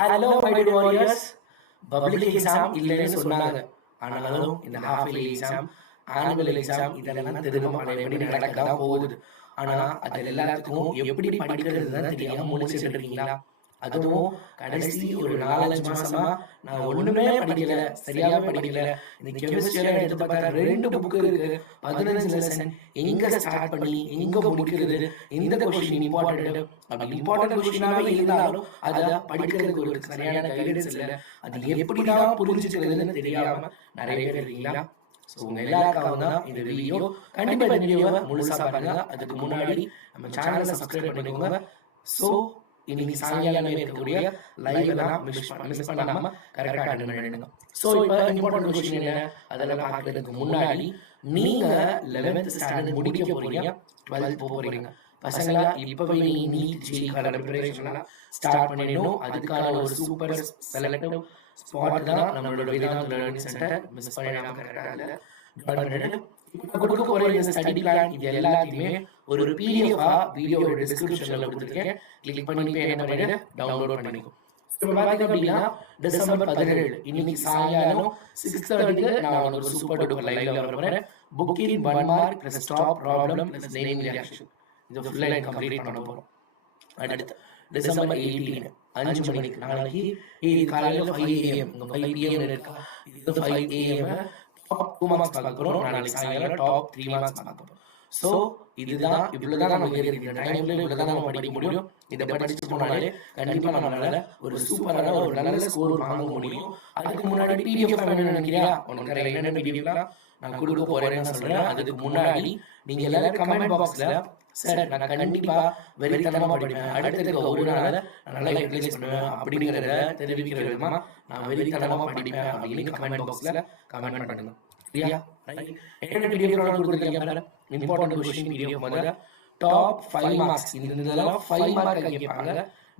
Hello my dear warriors. Public exam இல்லைன்னு சொன்னாங்க. ஆனாலும் இந்த half yearly exam, annual exam இதெல்லாம் திரும்ப பழையபடி நடக்க தான் போகுது. ஆனா அது எல்லாத்துக்கும் எப்படி படிக்கிறதுன்னு தெரியாம முழிச்சிட்டு இருக்கீங்களா? அதுவும் கடைசி ஒரு 4-5 மாசமா நான் ஒண்ணுமே படிக்கல, சரியாவே படிக்கல. இந்த கெமிஸ்ட்ரியை எடுத்து பார்த்தா 2 புக் இருக்கு, 15 லெசன். எங்க ஸ்டார்ட் பண்ணி எங்க முடிக்கிறது? எந்த கொஸ்டின் இம்பார்ட்டன்ட்? அப்படி இம்பார்ட்டன்ட் கொஸ்டினாவே இருந்தாலும் அதை படிக்கிறதுக்கு ஒரு சரியான கைடன்ஸ் இல்லை. அது எப்படிதான் புரிஞ்சுக்கிறதுன்னு தெரியாம நிறைய பேர் இருக்கீங்களா? ஸோ உங்க எல்லாருக்காக தான் இந்த வீடியோ. கண்டிப்பா இந்த வீடியோவை முழுசா பாருங்க. அதுக்கு முன்னாடி நம்ம சேனலை சப்ஸ்கிரைப் பண்ணிக்கோங்க. ஸோ இன்னைக்கு சாயங்காலமே இருக்கக்கூடிய லைவ் எல்லாம் மிஸ் பண்ணாம கரெக்டாக அட்டெண்ட் பண்ணிடுங்க. ஸோ இப்போ இம்பார்ட்டன்ட் கொஸ்டின் என்ன அதெல்லாம் பார்க்கறதுக்கு முன்னாடி நீங்க 11th ஸ்டாண்டர்ட் முடிக்க போறீங்க, 12th போக போறீங்க. பசங்களா இப்பவே நீட் ஜிக்கான ப்ரிப்பரேஷன் ஸ்டார்ட் பண்ணிடணும். அதுக்கான ஒரு சூப்பர் செலக்டிவ் ஸ்பாட் தான் நம்மளோட வேதாந்த் லேர்னிங் சென்டர். மிஸ் பண்ணிடாம கரெக்டாக கொடுக்க போற இந்த ஸ்டடி பிளான் இது எல்லாத்தையுமே ஒரு பிடிஎஃபா வீடியோட டிஸ்கிரிப்ஷன்ல கொடுத்துருக்கேன். கிளிக் பண்ணி என்ன பண்ணிட்டு டவுன்லோட் பண்ணிக்கோ. இப்போ பாத்தீங்க அப்படின்னா டிசம்பர் 17 இன்னைக்கு சாயங்காலம் 6:30 நான் ஒரு சூப்பர் டூப்பர் லைவ்ல வர போறேன். புக் இன் 1 mark + stop problem + naming reaction இது ஃபுல்லா கம்ப்ளீட் பண்ண போறோம். அடுத்து டிசம்பர் 18 5 மணிக்கு நாளைக்கு இது காலையில 5 AM 5 PM இருக்கா, இது 5 AM டாப் 2 மார்க்ஸ் பார்க்க போறோம். நாளைக்கு சாயங்காலம் டாப் 3 மார்க்ஸ் பார்க்க போறோம். ஸோ இதுதான் இவ்வளவுதான் நம்ம இந்த டைம்ல இவ்வளவுதான் நம்ம படிக்க முடியும். இதை படிச்சுட்டு போனாலே கண்டிப்பா நம்மளால ஒரு சூப்பரான ஒரு நல்ல ஸ்கோர் வாங்க முடியும். அதுக்கு முன்னாடி பிடிஎஃப் வேணும்னு நினைக்கிறியா? உனக்கு கையில என்னென்ன பிடிஎஃப்லாம் நான் கொடுக்க போறேன்னு சொல்றேன். அதுக்கு முன்னாடி நீங்க எல்லாரும் கமெண்ட் பாக்ஸ்ல சார் நான் கண்டிப்பா வெறித்தனமா படிப்பேன், அடுத்த ஒரு நாள் நல்லா யூட்டிலைஸ் பண்ணுவேன் அப்படிங்கிறத தெரிவிக்கிற விதமா நான் வெறித்தனமா படிப்பேன் அப்படின்னு கமெண்ட் பாக்ஸ்ல கமெண்ட் பண்ணுங்க. சரியா? என்ன பிடிஎஃப் கொடுத்துருக்கீங்க? இம்பார்ட்டன்ட் கொஸ்டின் பிடிஎஃப் முதல்ல டாப் 5 மார்க்ஸ் இதெல்லாம் 5 மார்க் கேட்பாங்க.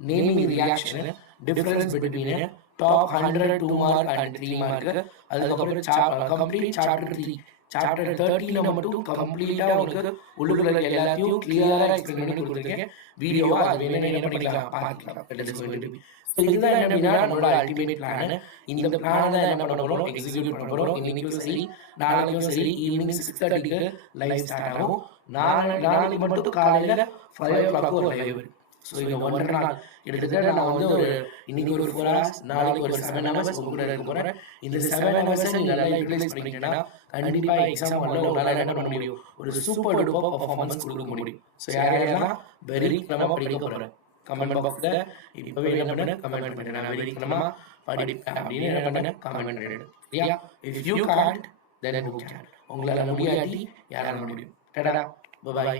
Naming reaction, difference between top 100 2 mark and 3 mark. அதுக்கப்புறம் கம்ப்ளீட் சாப்டர் 3 சாப்டர் 30ல மட்டும் கம்ப்ளீட்டா உங்களுக்கு உள்ளுக்குள்ள எல்லாத்தையும் கிளியரா எக்ஸ்பிளைன் பண்ணி கொடுத்துருக்கேன். வீடியோவா அது என்ன பண்ணிக்கலாம் பார்க்கலாம். இதுதான் என்ன அப்படின்னா நம்மளோட அல்டிமேட் பிளான். இந்த பிளான் தான் என்ன பண்ண போறோம், எக்ஸிக்யூட் பண்ண போறோம். இன்னைக்கும் சரி நாளைக்கும் சரி ஈவினிங் 6:30க்கு லைவ் ஸ்டார்ட் ஆகும். நாளைக்கு மட்டும் காலையில 5 o'clock ஒரு லைவ். ஸோ இந்த 1.5 நாள் கிட்டத்தட்ட நான் ஒரு இன்னைக்கு ஒரு 4 hours, நாளைக்கு ஒரு 7 hours உங்க கூட இருக்க போறேன். இந்த 7 hours நீங்க நல்லா யூட்டிலைஸ் பண்ணிட்டீங்கன்னா கண்டிப்பா எக்ஸாம் உங்களால என்ன பண்ண முடியும், ஒரு சூப்பர் டூப்பர் பெர்ஃபார்மன்ஸ் கொடுக்க முடியும். ஸோ யாரெல்லாம் வெறித்தனமா படிக்க போறேன் கமெண்ட் பாக்ஸ்ல இப்பவே என்ன பண்ணு கமெண்ட் பண்ணு. நான் வெறித்தனமா படிப்பேன் அப்படின்னு என்ன பண்ணு கமெண்ட் பண்ணிடு. சரியா? If you can't then who can. உங்களால முடியாட்டி யாரால முடியும்? டடா பை.